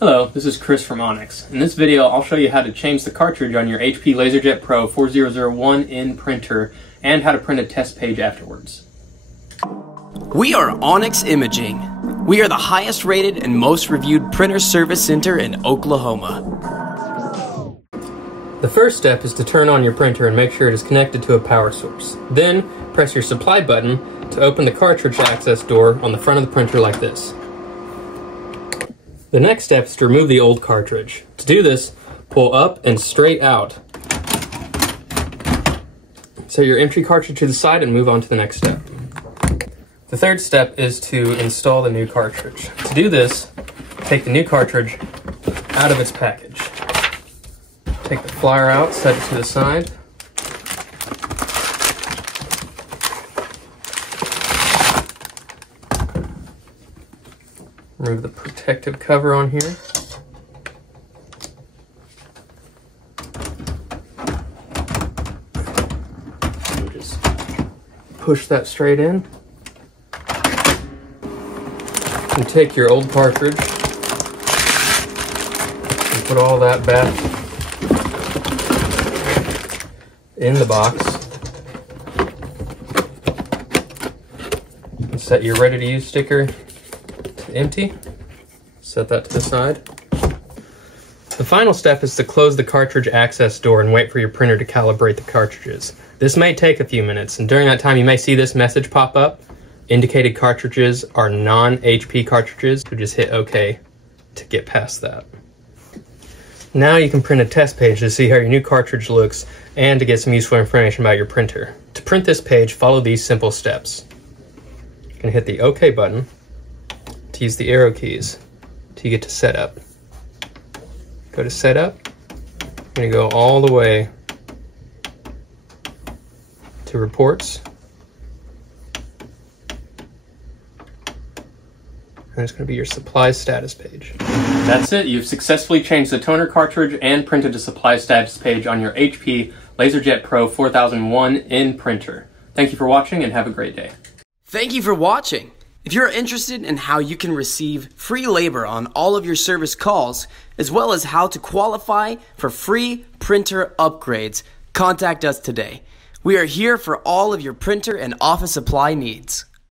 Hello, this is Chris from Onyx. In this video, I'll show you how to change the cartridge on your HP LaserJet Pro 4001N printer and how to print a test page afterwards. We are Onyx Imaging. We are the highest rated and most reviewed printer service center in Oklahoma. The first step is to turn on your printer and make sure it is connected to a power source. Then, press your supply button to open the cartridge access door on the front of the printer like this. The next step is to remove the old cartridge. To do this, pull up and straight out. Set your empty cartridge to the side and move on to the next step. The third step is to install the new cartridge. To do this, take the new cartridge out of its package. Take the flyer out, set it to the side. Remove the protective cover on here. And just push that straight in. And take your old cartridge and put all that back in the box. And set your ready to use sticker empty. Set that to the side. The final step is to close the cartridge access door and wait for your printer to calibrate the cartridges. This may take a few minutes, and during that time you may see this message pop up. Indicated cartridges are non-HP cartridges, so just hit OK to get past that. Now you can print a test page to see how your new cartridge looks and to get some useful information about your printer. To print this page, follow these simple steps. You can hit the OK button. Use the arrow keys till you get to setup. Go to setup. I'm going to go all the way to reports. And it's going to be your supply status page. That's it. You've successfully changed the toner cartridge and printed a supply status page on your HP LaserJet Pro 4001N printer. Thank you for watching and have a great day. Thank you for watching. If you're interested in how you can receive free labor on all of your service calls, as well as how to qualify for free printer upgrades, contact us today. We are here for all of your printer and office supply needs.